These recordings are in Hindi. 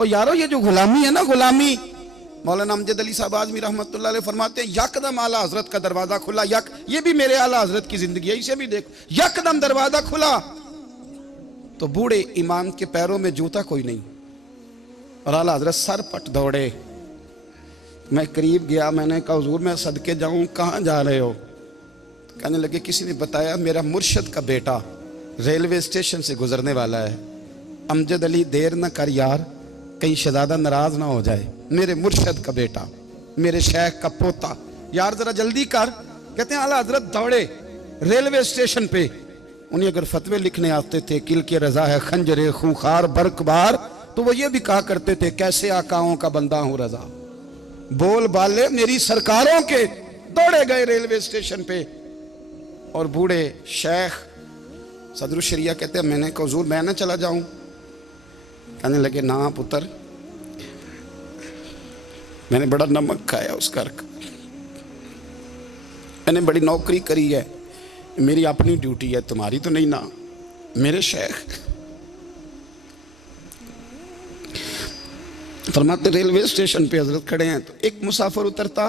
और यारो ये जो गुलामी है ना, गुलामी, मौलाना अमजद अली साहब आज़मी रहमतुल्लाह अलैह फरमाते हैं, यकदम आला हजरत का दरवाजा खुला। ये भी मेरे आला हजरत की जिंदगी है, इसे भी देखो, यकदम दरवाजा खुला तो बूढ़े इमाम के पैरों में जूता कोई नहीं, और आला हजरत सर पट दौड़े। मैं करीब गया, मैंने कहा हुजूर मैं सदके जाऊं, कहाँ जा रहे हो? कहने लगे किसी ने बताया मेरा मुर्शद का बेटा रेलवे स्टेशन से गुजरने वाला है। अमजद अली देर न कर यार, कहीं शहजादा नाराज ना हो जाए, मेरे मुर्शद का बेटा, मेरे शेख का पोता, यार जरा जल्दी कर। कहते हैं आला हजरत दौड़े रेलवे स्टेशन पे। उन्हें अगर फतवे लिखने आते थे, किल के रजा है खंजरे खूंखार बरकबार, तो वो ये भी कहा करते थे कैसे आकाओं का बंदा हूं रजा, बोल बाले मेरी सरकारों के। दौड़े गए रेलवे स्टेशन पे, और बूढ़े शेख सदरुल शरिया कहते हैं मैंने कहा हुजूर मैं ना चला जाऊं? कहने लगे ना पुत्र, मैंने बड़ा नमक खाया उस घर का, मैंने बड़ी नौकरी करी है, मेरी अपनी ड्यूटी है, तुम्हारी तो नहीं ना। मेरे शेख फरमाते रेलवे स्टेशन पे हजरत खड़े हैं, तो एक मुसाफिर उतरता,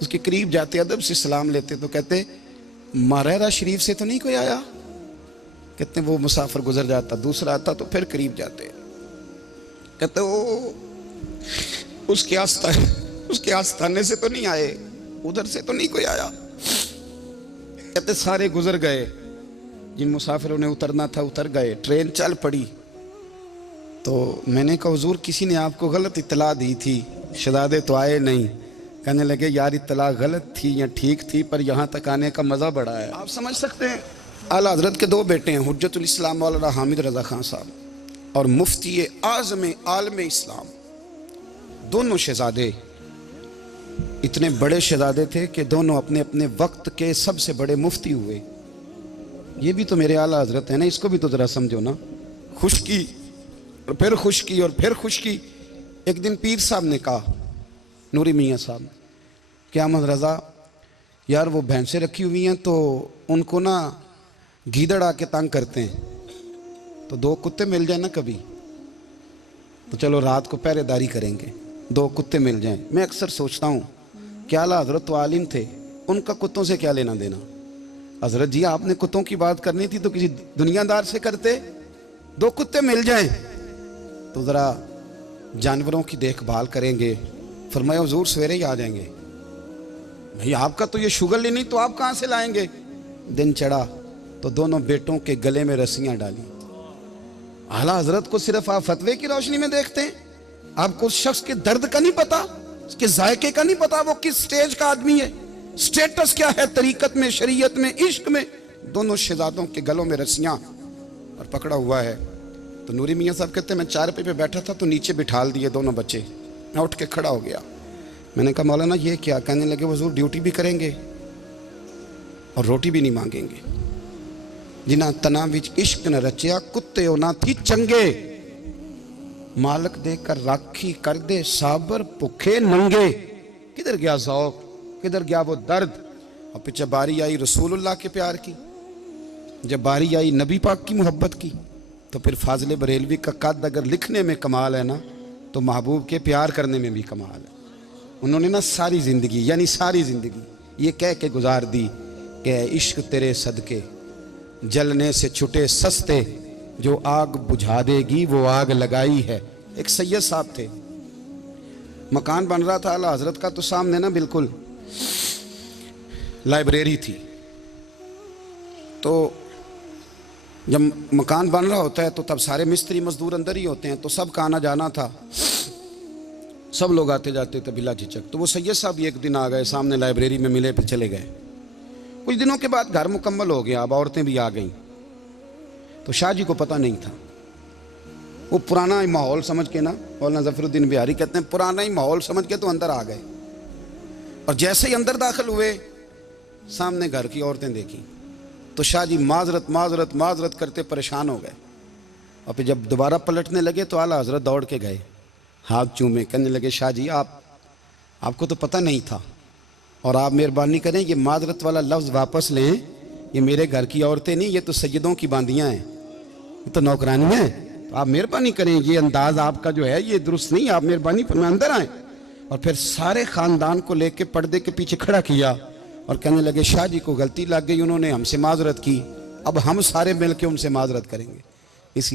उसके करीब जाते अदब से सलाम लेते, तो कहते मारेरा शरीफ से तो नहीं कोई आया? कहते वो मुसाफिर गुजर जाता, दूसरा आता तो फिर करीब जाते, कहते वो उसके आस्थाने से तो नहीं आए, उधर से तो नहीं कोई आया। कहते सारे गुजर गए, जिन मुसाफिरों ने उतरना था उतर गए, ट्रेन चल पड़ी। तो मैंने कहा हुजूर किसी ने आपको गलत इत्तला दी थी, शहजादे तो आए नहीं। कहने लगे यार इत्तला गलत थी या ठीक थी, पर यहाँ तक आने का मज़ा बड़ा है। आप समझ सकते हैं, आला हजरत के दो बेटे हैं, हुज्जतुल इस्लाम मौलाना हामिद रजा खान साहब और मुफ्ती आज़म आलम इस्लाम, दोनों शहजादे इतने बड़े शहजादे थे कि दोनों अपने अपने वक्त के सबसे बड़े मुफ्ती हुए। ये भी तो मेरे आला हजरत है ना, इसको भी तो ज़रा समझो ना। खुशकी और फिर खुशकी और फिर खुशकी। एक दिन पीर साहब ने कहा, नूरी मियाँ साहब, क्या अहमद रज़ा यार वो भैंसें रखी हुई हैं तो उनको ना गीदड़ आके तंग करते हैं, तो दो कुत्ते मिल जाए ना कभी, तो चलो रात को पहरेदारी करेंगे, दो कुत्ते मिल जाएं। मैं अक्सर सोचता हूँ क्या आला हजरत तो आलिम थे, उनका कुत्तों से क्या लेना देना? हजरत जी आपने कुत्तों की बात करनी थी तो किसी दुनियादार से करते, दो कुत्ते मिल जाएं तो ज़रा जानवरों की देखभाल करेंगे। फरमाया हुजूर सवेरे ही आ जाएंगे। भाई आपका तो ये शुगर नहीं, तो आप कहाँ से लाएंगे? दिन चढ़ा तो दोनों बेटों के गले में रस्सियाँ डाली। आला हजरत को सिर्फ आप फतवे की रोशनी में देखते हैं, आपको उस शख्स के दर्द का नहीं पता, उसके जायके का नहीं पता, वो किस स्टेज का आदमी है, स्टेटस क्या है तरीकत में, शरीयत में, इश्क में। दोनों शहजादों के गलों में रस्सियाँ और पकड़ा हुआ है। तो नूरी मियाँ साहब कहते हैं मैं चारपाई पे बैठा था तो नीचे बिठाल दिए दोनों बच्चे। मैं उठ के खड़ा हो गया, मैंने कहा मौलाना ये क्या? कहने लगे हुजूर ड्यूटी भी करेंगे और रोटी भी नहीं मांगेंगे। जिन्हां तना विच इश्क न रचिया कुत्ते ना थी चंगे, मालक देकर राखी कर दे साबर भुखे नंगे। किधर गया ज़ौक़, किधर गया वो दर्द? और पीछे बारी आई रसूलुल्लाह के प्यार की, जब बारी आई नबी पाक की मोहब्बत की, तो फिर फाजिल बरेलवी का कद अगर लिखने में कमाल है ना, तो महबूब के प्यार करने में भी कमाल है। उन्होंने ना सारी ज़िंदगी, यानी सारी ज़िंदगी ये कह के गुजार दी कि इश्क तेरे सदके जलने से छुटे सस्ते, जो आग बुझा देगी वो आग लगाई है। एक सैयद साहब थे, मकान बन रहा था आला हजरत का, तो सामने ना बिल्कुल लाइब्रेरी थी। तो जब मकान बन रहा होता है तो तब सारे मिस्त्री मजदूर अंदर ही होते हैं, तो सब का आना जाना था, सब लोग आते जाते थे बिला झिझक। तो वो सैयद साहब एक दिन आ गए, सामने लाइब्रेरी में मिले, फिर चले गए। कुछ दिनों के बाद घर मुकम्मल हो गया, अब औरतें भी आ गईं। तो शाह जी को पता नहीं था, वो पुराना ही माहौल समझ के ना, मौलाना ज़फ़रुद्दीन बिहारी कहते हैं पुराना ही माहौल समझ के तो अंदर आ गए। और जैसे ही अंदर दाखिल हुए, सामने घर की औरतें देखी, तो शाह जी माजरत माजरत माजरत करते परेशान हो गए। और फिर जब दोबारा पलटने लगे तो आला हजरत दौड़ के गए, हाथ चूमे, कहने लगे शाह जी आपको तो पता नहीं था, और आप मेहरबानी करें ये माजरत वाला लफ्ज़ वापस लें, ये मेरे घर की औरतें नहीं, ये तो सैयदों की बांदियाँ हैं, ये तो नौकरानियाँ हैं, तो आप मेहरबानी करें, ये अंदाज आपका जो है ये दुरुस्त नहीं, आप मेहरबानी फरमाएं अंदर आए। और फिर सारे खानदान को लेके पर्दे के पीछे खड़ा किया और कहने लगे शाह जी को गलती लग गई, उन्होंने हमसे माजरत की, अब हम सारे मिलकर उनसे माजरत करेंगे। इसलिए